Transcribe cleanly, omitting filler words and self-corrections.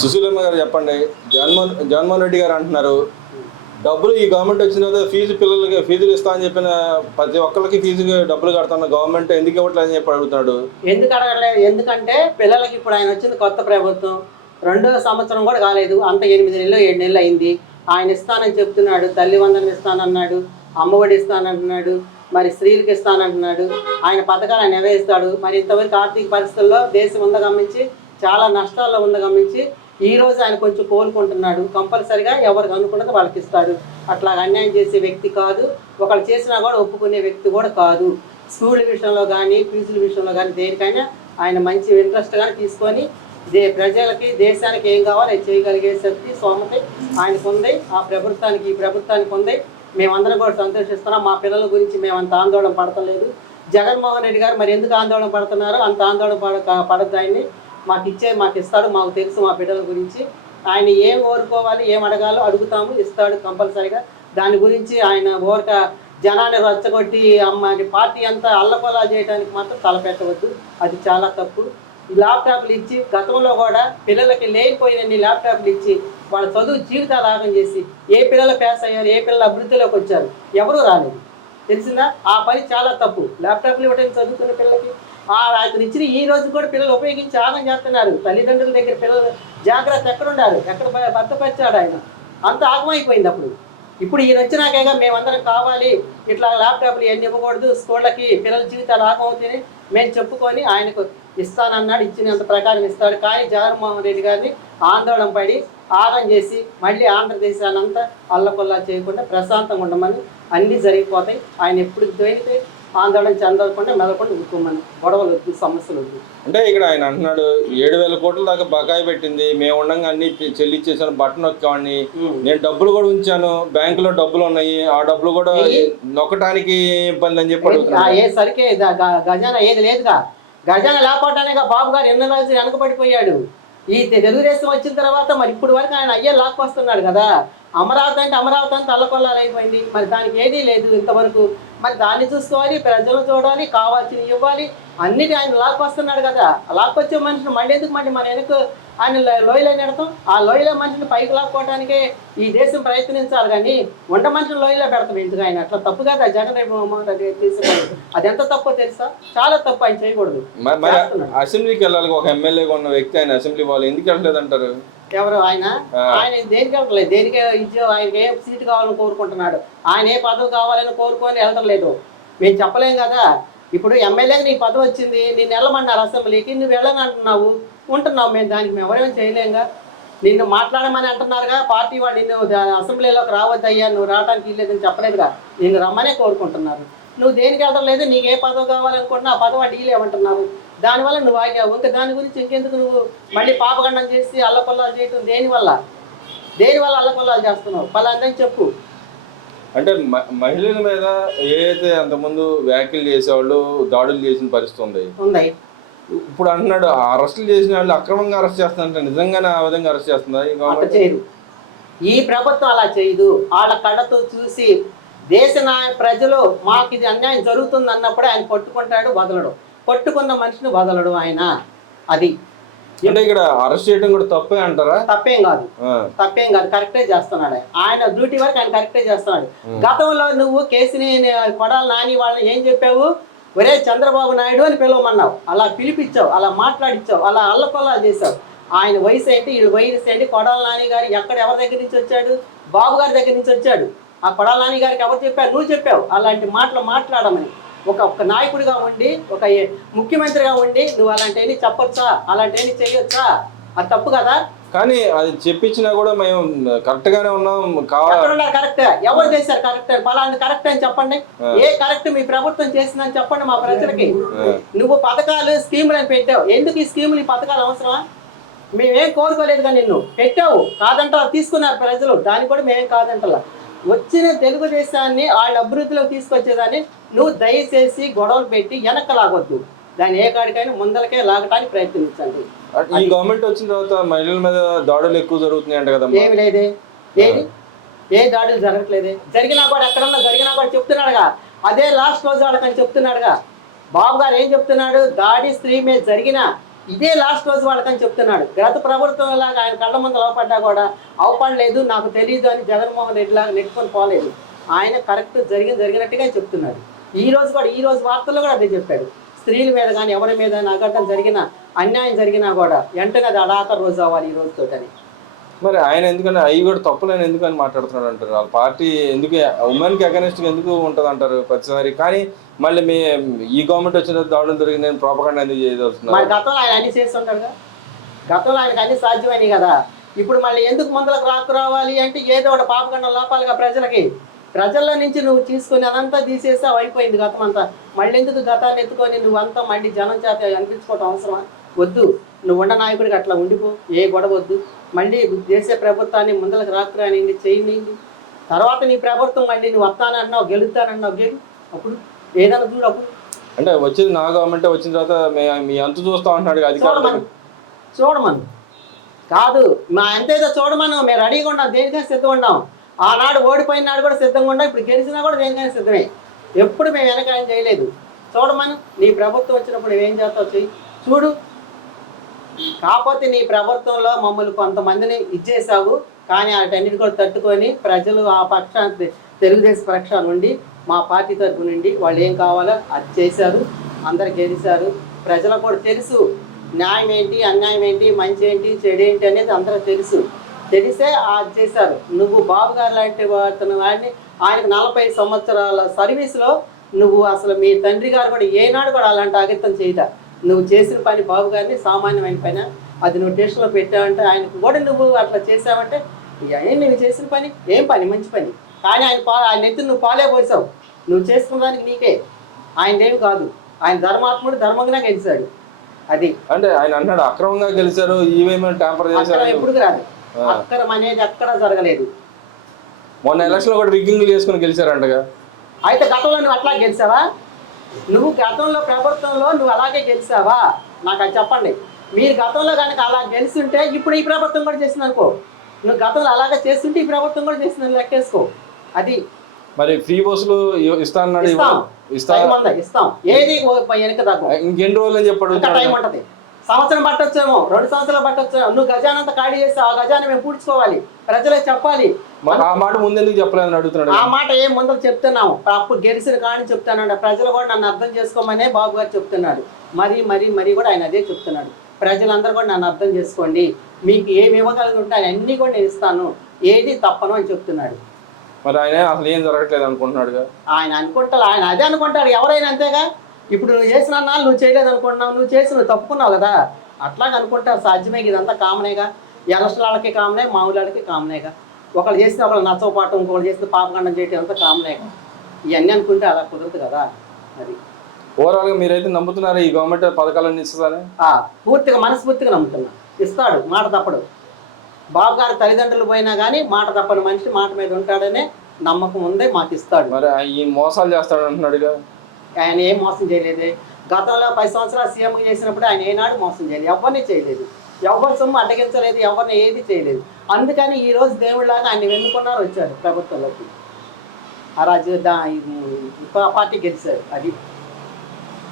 సుశీలమ్మ గారు చెప్పండి. జగన్మోహన్ రెడ్డి గారు అంటున్నారు డబ్బులు ఈ గవర్నమెంట్ వచ్చిన తర్వాత పిల్లలకి ఫీజులు ఇస్తా అని చెప్పిన ప్రతి ఒక్కరికి ఫీజు డబ్బులు కడతాను గవర్నమెంట్ ఎందుకు ఇవ్వట్లేదు అని చెప్పి అడుగుతాడు. ఎందుకు అడగలేదు? ఎందుకంటే పిల్లలకి ఇప్పుడు ఆయన వచ్చింది కొత్త ప్రభుత్వం, 2వ సంవత్సరం కూడా కాలేదు, అంత 8 నెలలు 7 నెలలు అయింది. ఆయన ఇస్తానని చెప్తున్నాడు, తల్లి వందనం ఇస్తానన్నాడు, అమ్మఒడి ఇస్తానంటున్నాడు, మరి స్త్రీలకు ఇస్తానంటున్నాడు. ఆయన పథకాలు ఆయన నెరవేరుస్తాడు. మరి ఇంతవరకు ఆర్థిక పరిస్థితుల్లో దేశం ఉందగమ్మించి చాలా నష్టాల్లో ఉందగమ్మించి ఈ రోజు ఆయన కొంచెం కోలుకుంటున్నాడు. కంపల్సరిగా ఎవరికి అనుకున్నది వాళ్ళకి ఇస్తాడు. అట్లా అన్యాయం చేసే వ్యక్తి కాదు, ఒకళ్ళు చేసినా కూడా ఒప్పుకునే వ్యక్తి కూడా కాదు. స్కూల్ విషయంలో కానీ ఫీజుల విషయంలో కానీ దేనికైనా ఆయన మంచి ఇంట్రెస్ట్గా తీసుకొని ప్రజలకి దేశానికి ఏం కావాలో అది చేయగలిగే శక్తి సోమత ఆయనకు ఉంది. ఆ ప్రభుత్వానికి ఈ ప్రభుత్వానికి ఉంది. మేమందరం కూడా సంతోషిస్తున్నాం. మా పిల్లల గురించి మేము అంత ఆందోళన పడతలేదు. జగన్మోహన్ రెడ్డి గారు మరి ఎందుకు ఆందోళన పడుతున్నారు? అంత ఆందోళన పడద్దు. ఆయన్ని మాకు ఇస్తాడు, మాకు తెలుసు మా బిడ్డల గురించి. ఆయన ఏం కోరుకోవాలి, ఏం అడగాలో అడుగుతాము, ఇస్తాడు కంపల్సరిగా. దాని గురించి ఆయన ఓరక జనాన్ని రచ్చగొట్టి పార్టీ అంతా అల్లకొలా చేయడానికి మాత్రం తలపెట్టవద్దు. అది చాలా తప్పు. ల్యాప్టాప్లు ఇచ్చి గతంలో కూడా పిల్లలకి లేనిపోయినన్ని ల్యాప్టాప్లు ఇచ్చి వాళ్ళ చదువు జీవితాలు ఆగం చేసి ఏ పిల్లలు పాస్ అయ్యారు, ఏ పిల్లలు అభివృద్ధిలోకి వచ్చారు, ఎవరూ రాలేదు. తెలిసిందా? ఆ పని చాలా తప్పు. ల్యాప్టాప్లు ఇవ్వడానికి చదువుకున్న పిల్లలకి ఆయన ఇచ్చిన ఈ రోజు కూడా పిల్లలు ఉపయోగించి ఆగం చేస్తున్నారు. తల్లిదండ్రుల దగ్గర పిల్లలు జాగ్రత్త ఎక్కడుండారు, ఎక్కడ భర్తపరిచాడు ఆయన, అంత ఆగమైపోయింది. ఇప్పుడు ఈయన వచ్చినాకేగా మేమందరం కావాలి, ఇట్లా ల్యాప్టాప్లు ఇవన్నీ ఇవ్వకూడదు, స్కూళ్ళకి పిల్లల జీవితాలు ఆగమవుతాయని మేము చెప్పుకొని ఆయనకు ఇస్తానన్నాడు. ఇచ్చినంత ప్రకారం ఇస్తాడు. కానీ జగన్మోహన్ రెడ్డి గారిని ఆందోళన పడి ఆగం చేసి మళ్ళీ ఆంధ్రదేశాన్ని అంతా అల్లకొల్లా చేయకుండా ప్రశాంతంగా ఉండమని అన్నీ జరిగిపోతాయి. ఆయన ఎప్పుడు దొరికితే ఆందోళన చెందకుండా మెదకుండా ఉక్కుమని గొడవలు వద్దు, సమస్యలు వద్దు. అంటే ఇక్కడ ఆయన అంటున్నాడు 7,000 కోట్ల దాకా బకాయి పెట్టింది, మేము ఉండగా అన్ని చెల్లిచ్చేసాను, బట్టన్ నొక్కామని. నేను డబ్బులు కూడా ఉంచాను, బ్యాంకులో డబ్బులు ఉన్నాయి, ఆ డబ్బులు కూడా నొక్కటానికి ఇబ్బంది అని చెప్పి అడుగుతున్నాను. ఏ సరికే గజానా ఏది లేదుగా. గజానా లేకపోవటానికి బాబు గారు ఎన్నో రోజులు వెనకబడిపోయాడు. ఈ తెలుగుదేశం వచ్చిన తర్వాత మరి ఇప్పుడు వరకు ఆయన అయ్యే లాక్కొస్తున్నాడు కదా. అమరావతి అంటే అమరావతి అంతా అల్లకొల్లాలు అయిపోయింది. మరి దానికి ఏదీ లేదు ఇంతవరకు. మరి దాన్ని చూసుకోవాలి, ప్రజలు చూడాలి, కావాల్సినవి ఇవ్వాలి, అన్నిటి ఆయన లాక్కొస్తున్నాడు కదా. లాక్కొచ్చే మనిషిని మళ్ళీ ఎందుకు మన వెనక ఆయన లోయలో నెడతాం? ఆ లోయలో మనిషిని పైకి లాక్కోవడానికే ఈ దేశం ప్రయత్నించాలి కానీ వంట మనిషిని లోయలో పెడతాం ఎందుకు? ఆయన అట్లా తప్పు కదా జగన్ తీసుకోవాలి. అది ఎంత తప్పో తెలుసా? చాలా తప్పు, ఆయన చేయకూడదు. అసెంబ్లీకి వెళ్ళాలి ఒక ఎమ్మెల్యేగా ఉన్న వ్యక్తి ఆయన అసెంబ్లీ వాళ్ళు ఎందుకు వెళ్ళలేదు అంటారు? ఎవరు? ఆయన దేనికి వెళ్ళలేదు, దేనికి ఇచ్చో ఆయనకి ఏ సీటు కావాలని కోరుకుంటున్నాడు. ఆయన ఏ పదవి కావాలని కోరుకొని వెళ్ళడం లేదు. మేము చెప్పలేం కదా. ఇప్పుడు ఎమ్మెల్యేకి నీ పదవి వచ్చింది, నిన్ను వెళ్ళమన్నారు అసెంబ్లీకి, నువ్వు వెళ్ళని అంటున్నావు, ఉంటున్నావు. మేము ఎవరేమో చేయలేంగా. నిన్ను మాట్లాడమని అంటున్నారుగా పార్టీ వాళ్ళు. నిన్ను అసెంబ్లీలోకి రావద్దయ్యా, నువ్వు రావడానికి వీల్లేదని చెప్పలేదుగా. నిన్ను రమ్మనే కోరుకుంటున్నారు. నువ్వు దేనికి వెళ్ళడం లేదు. నీకు ఏ పదవి కావాలనుకుంటున్నా ఆ పదవి వాళ్ళు వీలేమంటున్నారు. దానివల్ల నువ్వు ఆగావు. ఇంకా దాని గురించి ఇంకెందుకు నువ్వు మళ్ళీ పాపగండం చేసి అల్లకొల్లాలు చేయటం? దేనివల్ల అల్లకొల్లాలు చేస్తున్నావు? పలాందని చెప్పు. అంటే మహిళల మీద ఏదైతే అంతకుముందు వ్యాఖ్యలు చేసేవాళ్ళు దాడులు చేసిన పరిస్థితి ఉంది. ఇప్పుడు అంటున్నాడు అరెస్టులు చేసిన వాళ్ళు అక్రమంగా అరెస్ట్ చేస్తున్నారు. నిజంగానే ఆ విధంగా అరెస్ట్ చేస్తున్నారు? చేయదు. ఈ ప్రభుత్వం అలా చేయదు. వాళ్ళ కళ్ళతో చూసి దేశ ప్రజలు మాకు ఇది అన్యాయం జరుగుతుంది అన్నప్పుడే ఆయన పట్టుకుంటాడు, వదలడు. పట్టుకున్న మనిషిని వదలడు ఆయన. అది అంటే ఇక్కడ అరెస్ట్ చేయడం కూడా తప్పే అంటారా? తప్పేం కాదు, కరెక్టే చేస్తున్నాడు ఆయన. డ్యూటీ వరకు ఆయన కరెక్టే చేస్తున్నాడు. గతంలో నువ్వు కేసుని కొడాలి నాని వాళ్ళని ఏం చెప్పావు? ఒరే చంద్రబాబు నాయుడు అని పిలవమన్నావు, అలా పిలిపించావు, అలా మాట్లాడిచ్చావు, అలా అల్లకొల్లాలు చేసావు. ఆయన వయసు ఏంటి, వీళ్ళు వయసు ఏంటి? కొడాలి నాని గారు ఎవరి దగ్గర నుంచి వచ్చాడు? బాబు గారి దగ్గర నుంచి వచ్చాడు. ఆ కొడాలి నాని గారికి ఎవరు చెప్పారు? నువ్వు చెప్పావు అలాంటి మాటలు మాట్లాడమని. ఒక నాయకుడిగా ఉండి, ఒక ముఖ్యమంత్రిగా ఉండి నువ్వు అలాంటివన్నీ చెప్పొచ్చా, అలాంటివన్నీ చేయొచ్చా? అది తప్పు కదా. కానీ అది చెప్పించినా కూడా మేము కరెక్ట్ గానే ఉన్నాం. కరెక్ట్ ఎవరు చేశారు? కరెక్ట్ పలాంటి కరెక్ట్ అని చెప్పండి. ఏ కరెక్ట్ మీ ప్రభుత్వం చేసిందని చెప్పండి మా ప్రజలకి. నువ్వు పథకాలు స్కీములు అని పెట్టావు. ఎందుకు ఈ స్కీములు, ఈ పథకాలు అవసరమా? మేమేం కోరుకోలేదుగా, నిన్ను పెట్టావు. కాదంటా తీసుకున్నారు ప్రజలు, దాన్ని కూడా మేమేం కాదంటలా. వచ్చిన తెలుగుదేశాన్ని వాళ్ళ అభివృద్ధిలో తీసుకొచ్చేదాన్ని నువ్వు దయచేసి గొడవలు పెట్టి వెనక్కి లాగొద్దు. దాన్ని ఏ కాడికైనా ముందలకే లాగటానికి ప్రయత్నించండి. ఈ గవర్నమెంట్ వచ్చిన తర్వాత మహిళల మీద దాడులు ఎక్కువ జరుగుతున్నాయి అంట కదా. ఏమి లేదే, ఏ దాడులు జరగట్లేదే. జరిగినా కూడా ఎక్కడన్నా జరిగినా కూడా చెప్తున్నాడుగా. అదే లాస్ట్ రోజు వాళ్ళకని చెప్తున్నాడుగా. బాబు గారు ఏం చెప్తున్నాడు? దాడి స్త్రీ మీద జరిగినా ఇదే లాస్ట్ రోజు వాళ్ళకని చెప్తున్నాడు. గత ప్రభుత్వం లాగా ఆయన కళ్ళ ముందు అవపడ్డా కూడా అవపడలేదు, నాకు తెలియదు అని జగన్మోహన్ రెడ్డి లాగా నెట్టుకొని పోలేదు. ఆయన కరెక్ట్ జరిగినట్టుగా చెప్తున్నాడు. ఈ రోజు వార్తల్లో కూడా అదే చెప్పాడు. స్త్రీల మీద కానీ ఎవరి మీద అఘటన జరిగినా, అన్యాయం జరిగినా కూడా వెంటనే అది అడాక రోజు అవ్వాలి ఈ రోజుతోటని. మరి ఆయన ఎందుకని అవి కూడా తప్పులని ఎందుకని మాట్లాడుతున్నాడు అంటారు? వాళ్ళ పార్టీ ఎందుకు ఉమెన్కి అగెనిస్ట్గా ఎందుకు ఉంటుంది అంటారు ప్రతిసారి? కానీ మళ్ళీ ఈ గవర్నమెంట్ వచ్చిన దాడులు జరిగింది నేను ప్రాపగండా ఎందుకు చేయదలుచున్నాను? మరి గతంలో ఆయన అన్ని చేస్తుంటాడుగా, గతంలో ఆయనకు అన్ని సాధ్యమైనవి కదా. ఇప్పుడు మళ్ళీ ఎందుకు ముందరకు రావాలి అంటే ఏదో ఒకటి పాపగండ లోపాలుగా ప్రజల్లో నుంచి నువ్వు తీసుకొని అదంతా తీసేసావు, అయిపోయింది గతం అంతా. మళ్ళీ ఎందుకు గతాన్ని ఎత్తుకొని నువ్వంతా మళ్ళీ జనం చేత అనిపించుకోవటం అవసరమా? వద్దు, నువ్వు ఉన్న నాయకుడికి అట్లా ఉండిపో, ఏ గొడవ వద్దు. మళ్ళీ దేశ ప్రభుత్వాన్ని ముందరకు రాకురానింది చేయండి. తర్వాత నీ ప్రభుత్వం మళ్ళీ నువ్వు వస్తానన్నావు, గెలుస్తానన్నావు, అప్పుడు ఏదైనా చూడు. అప్పుడు అంటే వచ్చేది నా గవర్నమెంట్ వచ్చిన తర్వాత మీ అంత చూస్తా ఉంటున్నాడు అధికారులు. చూడమను కాదు, మా ఎంతైతే చూడమను. మేము రెడీగా ఉన్నాం, దేనికైనా సిద్ధంగా ఉన్నాం. ఆనాడు ఓడిపోయిన నాడు కూడా సిద్ధంగా ఉన్నాం, ఇప్పుడు గెలిచినా కూడా దేనికైనా సిద్ధమే. ఎప్పుడు మేము వెనకాయం చేయలేదు. చూడమను, నీ ప్రభుత్వం వచ్చినప్పుడు ఏం చేస్తావు చెయ్యి, చూడు. కాకపోతే నీ ప్రభుత్వంలో మమ్మల్ని కొంతమందిని ఇచ్చేసావు, కానీ వాటన్నిటి కూడా తట్టుకొని ప్రజలు ఆ పక్షాన్ని తెలుగుదేశం పక్షాన్ని నుండి మా పార్టీ తరఫు నుండి వాళ్ళు ఏం కావాలో అది చేశారు, అందరు గెలిచారు. ప్రజలకు కూడా తెలుసు న్యాయం ఏంటి, అన్యాయం ఏంటి, మంచి ఏంటి, చెడు ఏంటి అనేది అందరూ తెలిసే అది చేశారు. నువ్వు బాబు గారు లాంటి వాడిని ఆయనకు 40 సంవత్సరాల సర్వీస్లో నువ్వు అసలు మీ తండ్రి గారు కూడా ఏనాడు కూడా అలాంటి అగితం చేయదా. నువ్వు చేసిన పని బాబు గారిని సామాన్యమైన పైన అది నువ్వు టెస్ట్లో పెట్టావంటే ఆయనకు కూడా నువ్వు అట్లా చేసావంటే నువ్వు చేసిన పని ఏం పని, మంచి పని. కానీ ఆయన ఎత్తున నువ్వు పాలే పోసావు. నువ్వు చేసుకున్న దానికి నీకే, ఆయనదేమి కాదు. ఆయన ధర్మాత్ముడు, ధర్మంగా గెలిచాడు. అది అంటే ఆయన అన్నాడు అక్రమంగా గెలిచారు, ఈవీఎం ట్యాంపర్ చేశారు. ఎప్పుడు రాదు, అక్రమం అనేది ఎక్కడ జరగలేదు. మొన్న ఎలక్షన్లో కూడా రిగ్గింగ్ చేసుకుని గెలిచారంటగా. అయితే గతంలో నువ్వు అట్లా గెలిచావా? నువ్వు గతంలో ప్రభుత్వంలో నువ్వు అలాగే గెలిచావా? నాకు అది చెప్పండి. మీరు గతంలో కనుక అలా గెలిచింటే ఇప్పుడు ఈ ప్రభుత్వం కూడా చేసింది అనుకో. నువ్వు గతంలో అలాగే చేస్తుంటే ఈ ప్రభుత్వం కూడా చేసిందని లెక్కేసుకో. అది మరి ఫ్రీ బస్సులు ఇస్తాను ఇస్తాం. ఏది వెనక తగ్గ ఇంకెన్ని రోజులు అని చెప్పాడు. టైం ఉంటుంది, సంవత్సరం పట్టొచ్చేమో, 2 సంవత్సరాలు పట్టొచ్చేమో. నువ్వు గజానంతా ఖాళీ చేస్తే ఆ గజాన్ని మేము పూడ్చుకోవాలి, ప్రజలకు చెప్పాలి. ఆ మాట ముందెందుకు చెప్పలేదని అడుగుతున్నాడు. ఆ మాట ఏం ముందు చెప్తున్నాము, అప్పుడు గెలిచిన కానీ చెప్తానండి. ప్రజలు కూడా నన్ను అర్థం చేసుకోమనే బాబు గారు చెప్తున్నాడు. మరీ కూడా ఆయన అదే చెప్తున్నాడు. ప్రజలందరూ కూడా నన్ను అర్థం చేసుకోండి, మీకు ఏమి ఇవ్వగలుగుంటే ఆయన అన్నీ కూడా నేను ఇస్తాను, ఏది తప్పను అని చెప్తున్నాడు. మరి ఆయన అసలు ఏం జరగట్లేదు అనుకుంటున్నాడుగా. ఆయన అనుకుంటాడు, ఆయన అదే అనుకుంటాడు. ఎవరైనా అంతేగా. ఇప్పుడు నువ్వు చేసిన అన్నాళ్ళు నువ్వు చేయలేదు అనుకుంటున్నావు, నువ్వు చేసి నువ్వు తప్పుకున్నావు కదా, అట్లాగ అనుకుంటా సాధ్యమే. ఇదంతా కామనేగా, ఎలక్షన్ వాళ్ళకి కామనే, మామూలు వాళ్ళకి కామనేగా. ఒకళ్ళు చేస్తే ఒకళ్ళు నచ్చపాటు, ఇంకొకళ్ళు చేస్తే పాపగండం చేయటం అంతా కామనేగా. ఇవన్నీ అనుకుంటే అలా కుదరదు కదా. అది ఓవరాల్గా మీరైతే నమ్ముతున్నారు ఈ గవర్నమెంట్ పథకాలన్నీ ఇస్తుందని? పూర్తిగా మనస్ఫూర్తిగా నమ్ముతున్నా. ఇస్తాడు, మాట తప్పడు. బాబు గారి తల్లిదండ్రులు పోయినా కానీ మాట తప్పని మనిషి మాట మీద ఉంటాడనే నమ్మకం ఉంది, మాకు ఇస్తాడు. మరి ఈ మోసాలు చేస్తాడు అంటున్నాడుగా. ఆయన ఏం మోసం చేయలేదే. గతంలో 10 సంవత్సరాలు సీఎం చేసినప్పుడు ఆయన ఏనాడు మోసం చేయలేదు, ఎవరిని చేయలేదు, ఎవరి సొమ్ము అడ్డగించలేదు, ఎవరిని ఏది చేయలేదు. అందుకని ఈరోజు దేవుళ్ళలాగా ఆయన వెన్నుకున్నారు, వచ్చారు ప్రభుత్వంలోకి. ఆ రాజ్య పార్టీ గెలిచారు. అది